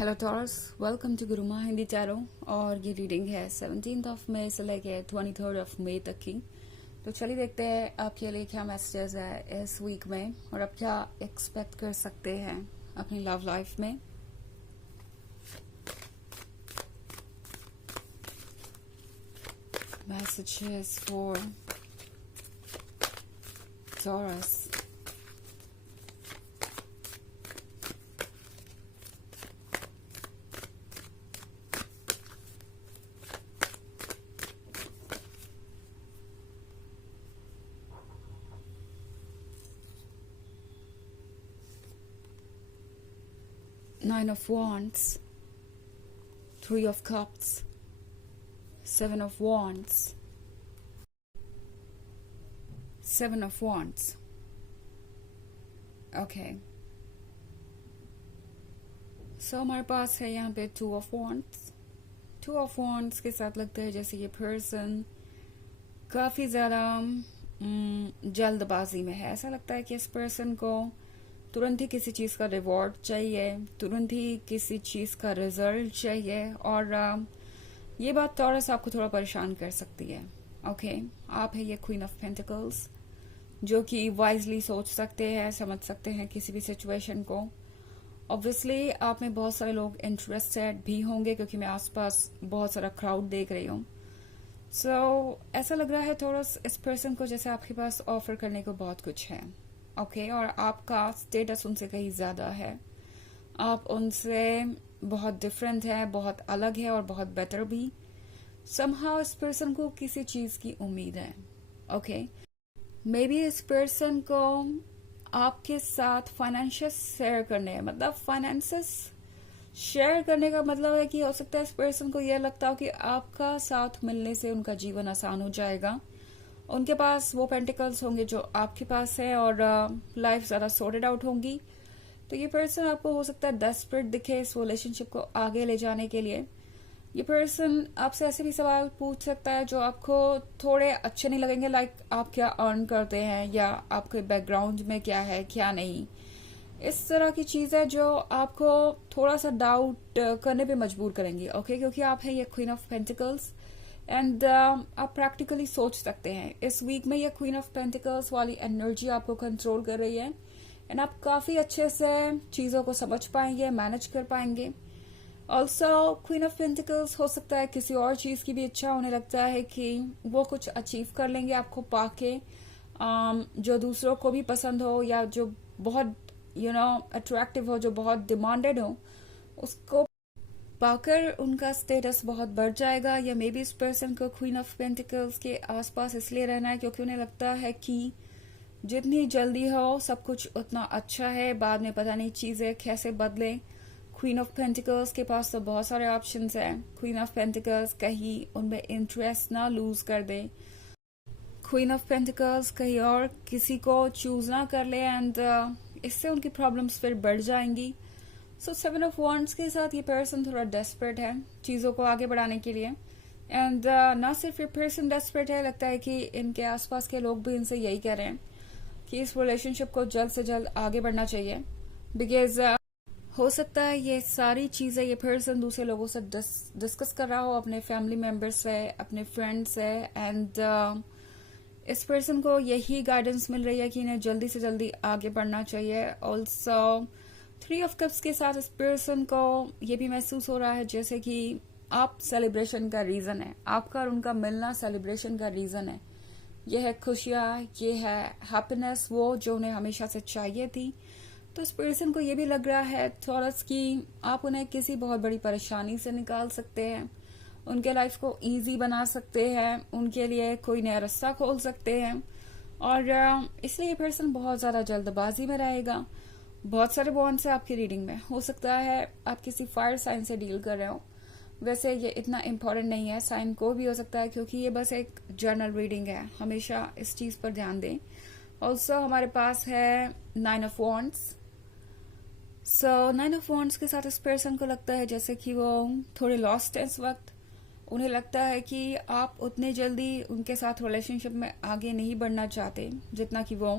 Hello Taurus, welcome to Gurumaa Hindi tarot. और ये reading है 17th ऑफ मई से लेके 23rd ऑफ मई तक की। तो चलिए देखते हैं आपके लिए क्या मैसेजेस है इस वीक में और आप क्या एक्सपेक्ट कर सकते हैं अपनी लव लाइफ में। Messages for taurus. Nine of Wands, Three of Cups, Seven of Wands, Seven of Wands. Okay. So हमारे पास है यहाँ पे Two of Wands. Two of Wands के साथ लगता है जैसे ये पर्सन काफी ज्यादा जल्दबाजी में है। ऐसा लगता है कि इस पर्सन को तुरंत ही किसी चीज का रिवॉर्ड चाहिए, तुरंत ही किसी चीज का रिजल्ट चाहिए। और ये बात टॉरस आपको थोड़ा परेशान कर सकती है। ओके, आप है ये क्वीन ऑफ पेंटिकल्स जो कि वाइजली सोच सकते हैं, समझ सकते हैं किसी भी सिचुएशन को। ऑब्वियसली आप में बहुत सारे लोग इंटरेस्टेड भी होंगे क्योंकि मैं आसपास बहुत सारा क्राउड देख रही हूँ। ऐसा लग रहा है थोड़ा इस पर्सन को जैसे आपके पास ऑफर करने को बहुत कुछ है। ओके, और आपका स्टेटस उनसे कहीं ज्यादा है, आप उनसे बहुत डिफरेंट है, बहुत अलग है और बहुत बेटर भी। समहाउ इस पर्सन को किसी चीज की उम्मीद है। ओके, मे बी इस पर्सन को आपके साथ फाइनेंशियल शेयर करने हैं, मतलब फाइनेंसेस शेयर करने का मतलब है कि हो सकता है इस पर्सन को यह लगता हो कि आपका साथ मिलने से उनका जीवन आसान हो जाएगा। उनके पास वो पेंटिकल्स होंगे जो आपके पास है और लाइफ ज्यादा सॉर्टेड आउट होंगी। तो ये पर्सन आपको हो सकता है डेस्परेट दिखे इस रिलेशनशिप को आगे ले जाने के लिए। ये पर्सन आपसे ऐसे भी सवाल पूछ सकता है जो आपको थोड़े अच्छे नहीं लगेंगे, लाइक आप क्या अर्न करते हैं या आपके बैकग्राउंड में क्या है क्या नहीं। इस तरह की चीजें जो आपको थोड़ा सा डाउट करने पे मजबूर करेंगी। ओके, क्योंकि आप है ये क्वीन ऑफ पेंटिकल्स एंड आप प्रैक्टिकली सोच सकते हैं। इस वीक में ये क्वीन ऑफ पेंटिकल्स वाली एनर्जी आपको कंट्रोल कर रही है एंड आप काफी अच्छे से चीजों को समझ पाएंगे, मैनेज कर पाएंगे। ऑल्सो क्वीन ऑफ पेंटिकल्स हो सकता है किसी और चीज की भी इच्छा होने लगता है कि वो कुछ अचीव कर लेंगे आपको पाके, जो दूसरों को भी पसंद हो या जो बहुत अट्रैक्टिव हो, जो बहुत डिमांडेड हो, उसको पाकर उनका स्टेटस बहुत बढ़ जाएगा। या मे बी इस पर्सन को क्वीन ऑफ पेंटिकल्स के आसपास इसलिए रहना है क्योंकि उन्हें लगता है कि जितनी जल्दी हो सब कुछ उतना अच्छा है, बाद में पता नहीं चीजें कैसे बदले। क्वीन ऑफ पेंटिकल्स के पास तो बहुत सारे ऑप्शंस हैं। क्वीन ऑफ पेंटिकल्स कहीं उनमें इंटरेस्ट ना लूज कर दे, क्वीन ऑफ पेंटिकल्स कहीं और किसी को चूज ना कर ले एंड इससे उनकी प्रॉब्लम्स फिर बढ़ जाएंगी। सेवन ऑफ वॉन्ड्स के साथ ये पर्सन थोड़ा डेस्परेट है चीजों को आगे बढ़ाने के लिए एंड ना सिर्फ ये पर्सन डेस्परेट है, लगता है कि इनके आसपास के लोग भी इनसे यही कह रहे हैं कि इस रिलेशनशिप को जल्द से जल्द आगे बढ़ना चाहिए। बिकॉज हो सकता है ये सारी चीजें ये पर्सन दूसरे लोगों से डिस्कस कर रहा हो, अपने फैमिली मेंबर्स से, अपने फ्रेंड्स से एंड इस पर्सन को यही गाइडेंस मिल रही है कि इन्हें जल्दी से जल्दी आगे बढ़ना चाहिए। ऑल्सो थ्री ऑफ कप्स के साथ इस पर्सन को ये भी महसूस हो रहा है जैसे कि आप सेलिब्रेशन का रीजन है, आपका और उनका मिलना सेलिब्रेशन का रीजन है। ये है खुशियां, ये है हैप्पीनेस, वो जो उन्हें हमेशा से चाहिए थी। तो इस पर्सन को ये भी लग रहा है थोड़ा कि आप उन्हें किसी बहुत बड़ी परेशानी से निकाल सकते हैं, उनके लाइफ को इजी बना सकते हैं, उनके लिए कोई नया रास्ता खोल सकते हैं। और इसलिए ये पर्सन बहुत ज्यादा जल्दबाजी में रहेगा। बहुत सारे बॉन्ड्स है आपकी रीडिंग में, हो सकता है आप किसी फायर साइन से डील कर रहे हो। वैसे ये इतना इम्पोर्टेंट नहीं है, साइन को भी हो सकता है क्योंकि ये बस एक जर्नल रीडिंग है, हमेशा इस चीज पर ध्यान दें। ऑल्सो हमारे पास है nine of wands. Nine of wands के साथ इस पर्सन को लगता है जैसे कि वो थोड़े लॉस्ट है इस वक्त। उन्हें लगता है कि आप उतने जल्दी उनके साथ रिलेशनशिप में आगे नहीं बढ़ना चाहते जितना कि वो।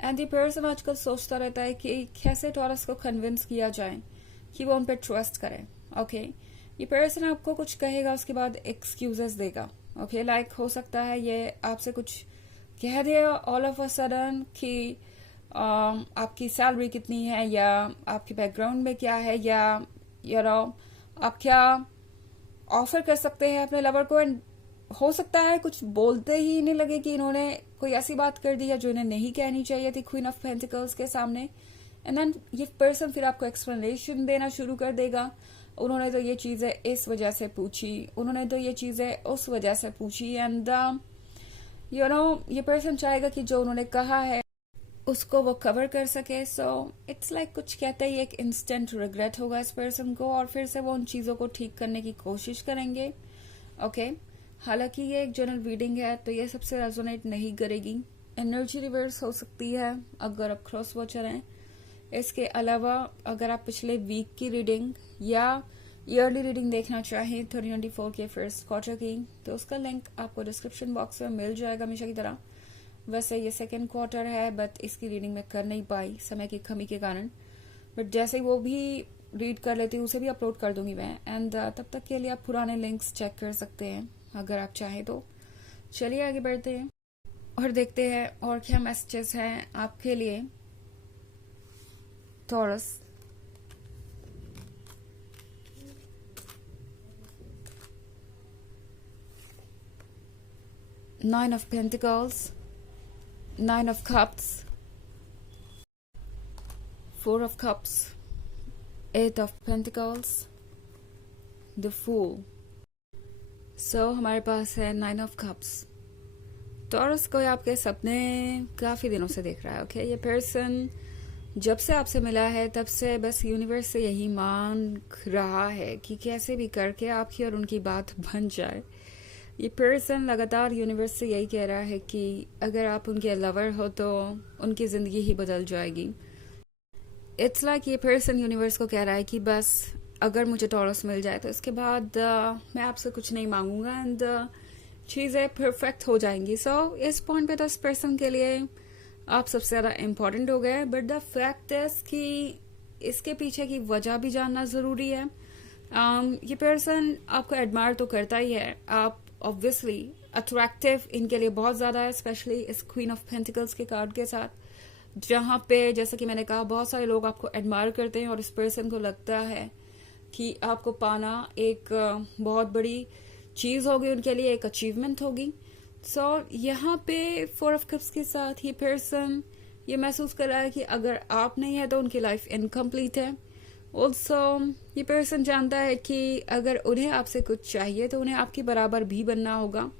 एंड ये पर्सन आजकल सोचता रहता है कि कैसे टॉरस को कन्विंस किया जाए कि वो उन पर ट्रस्ट करें। ओके, ये पर्सन आपको कुछ कहेगा, उसके बाद एक्सक्यूजेस देगा। ओके, लाइक हो सकता है ये आपसे कुछ कह they all of a sudden कि आपकी सैलरी कितनी है, या आपके बैकग्राउंड में क्या है, या यू नो आप क्या ऑफर कर सकते हैं अपने लवर को। एंड हो सकता है कुछ बोलते ही नहीं लगे कि इन्होंने कोई ऐसी बात कर दी है जो इन्हें नहीं कहनी चाहिए थी क्वीन ऑफ पेंटिकल्स के सामने। एंड देन ये पर्सन फिर आपको एक्सप्लेनेशन देना शुरू कर देगा। उन्होंने तो ये चीजें इस वजह से पूछी, उन्होंने तो ये चीजें उस वजह से पूछी। एंड ये पर्सन चाहेगा कि जो उन्होंने कहा है उसको वो कवर कर सके। सो इट्स लाइक कुछ कहते ही एक इंस्टेंट रिग्रेट होगा इस पर्सन को, और फिर से वो उन चीजों को ठीक करने की कोशिश करेंगे। ओके, हालांकि ये एक जनरल रीडिंग है तो ये सबसे रेजोनेट नहीं करेगी। एनर्जी रिवर्स हो सकती है अगर आप क्रॉस वॉचर हैं। इसके अलावा अगर आप पिछले वीक की रीडिंग या ईयरली रीडिंग देखना चाहें 2024 के फर्स्ट क्वार्टर की, तो उसका लिंक आपको डिस्क्रिप्शन बॉक्स में मिल जाएगा हमेशा की तरह। वैसे ये सेकेंड क्वार्टर है, बट इसकी रीडिंग मैं कर नहीं पाई समय की कमी के कारण, बट जैसे ही वो भी रीड कर लेती हूँ उसे भी अपलोड कर दूंगी मैं। एंड तब तक के लिए आप पुराने लिंक्स चेक कर सकते हैं अगर आप चाहें तो। चलिए आगे बढ़ते हैं और देखते हैं और क्या मैसेजेस हैं आपके लिए taurus. Nine of Pentacles, Nine of Cups, Four of Cups, Eight of Pentacles, The Fool. So हमारे पास है Nine of Cups। टॉरस कोई आपके सपने काफी दिनों से देख रहा है। ओके, ये पर्सन जब से आपसे मिला है तब से बस यूनिवर्स से यही मांग रहा है कि कैसे भी करके आपकी और उनकी बात बन जाए। ये पर्सन लगातार यूनिवर्स से यही कह रहा है कि अगर आप उनके लवर हो तो उनकी जिंदगी ही बदल जाएगी। इट्स लाइक ये पर्सन यूनिवर्स को कह रहा है कि बस अगर मुझे टॉरस मिल जाए तो इसके बाद मैं आपसे कुछ नहीं मांगूंगा एंड चीजें परफेक्ट हो जाएंगी। सो इस पॉइंट पे तो इस पर्सन के लिए आप सबसे ज्यादा इम्पोर्टेंट हो गए, बट द फैक्ट इज कि इसके पीछे की वजह भी जानना जरूरी है। ये पर्सन आपको एडमायर तो करता ही है, आप ऑब्वियसली अट्रैक्टिव इनके लिए बहुत ज्यादा है, स्पेशली इस क्वीन ऑफ पेंटिकल्स के कार्ड के साथ, जहां पे जैसा कि मैंने कहा बहुत सारे लोग आपको एडमायर करते हैं और इस पर्सन को लगता है कि आपको पाना एक बहुत बड़ी चीज होगी उनके लिए, एक अचीवमेंट होगी। सो यहाँ पे फोर ऑफ कप्स के साथ ये पर्सन ये महसूस कर रहा है कि अगर आप नहीं है तो उनकी लाइफ इनकम्प्लीट है। ऑल्सो ये पर्सन जानता है कि अगर उन्हें आपसे कुछ चाहिए तो उन्हें आपके बराबर भी बनना होगा।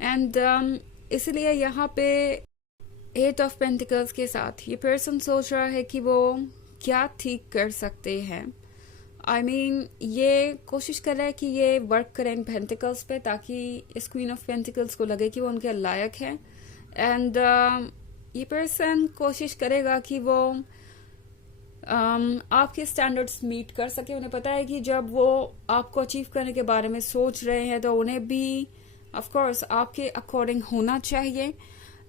एंड इसलिए यहाँ पे एट ऑफ पेंटिकल्स के साथ ये पर्सन सोच रहा है कि वो क्या ठीक कर सकते हैं। आई मीन ये कोशिश कर रहा है कि ये वर्क करें इन पेंटिकल्स पे, ताकि इस क्वीन ऑफ पेंटिकल्स को लगे कि वो उनके लायक है। एंड ये पर्सन कोशिश करेगा कि वो आपके स्टैंडर्ड्स मीट कर सके। उन्हें पता है कि जब वो आपको अचीव करने के बारे में सोच रहे हैं तो उन्हें भी ऑफ कोर्स आपके अकॉर्डिंग होना चाहिए।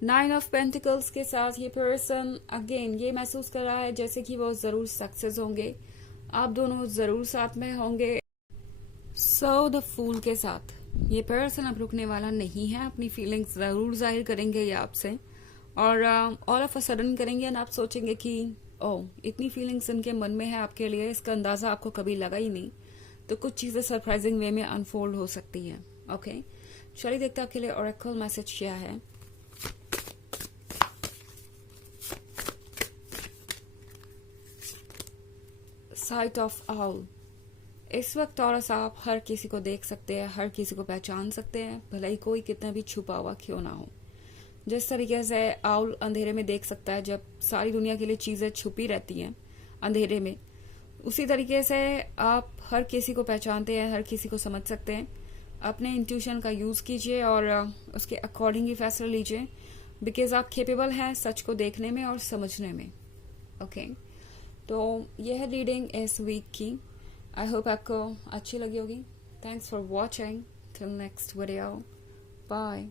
नाइन ऑफ पेंटिकल्स के साथ ये पर्सन अगेन ये महसूस कर रहा है जैसे कि वो जरूर सक्सेस होंगे, आप दोनों जरूर साथ में होंगे। सो द फूल के साथ ये पर्सन अब रुकने वाला नहीं है, अपनी फीलिंग्स जरूर जाहिर करेंगे ये आपसे, और ऑल ऑफ अ सडन करेंगे एंड आप सोचेंगे कि ओह इतनी फीलिंग्स इनके मन में है आपके लिए, इसका अंदाजा आपको कभी लगा ही नहीं। तो कुछ चीजें सरप्राइजिंग वे में अनफोल्ड हो सकती है। ओके, चलिए देखते हैं आपके लिए ओरेकल मैसेज क्या है। Site of owl. इस वक्त टॉरस आप हर किसी को देख सकते हैं, हर किसी को पहचान सकते हैं, भले ही कोई कितना भी छुपा हुआ क्यों ना हो। जिस तरीके से आउल अंधेरे में देख सकता है जब सारी दुनिया के लिए चीजें छुपी रहती हैं अंधेरे में, उसी तरीके से आप हर किसी को पहचानते हैं, हर किसी को समझ सकते हैं। अपने इंट्यूशन का यूज कीजिए और उसके अकॉर्डिंग ही फैसला लीजिए, बिकॉज आप केपेबल हैं सच को देखने में और समझने में। ओके, तो यह रीडिंग इस वीक की आई होप आपको अच्छी लगी होगी। Thanks for watching, till next video, bye.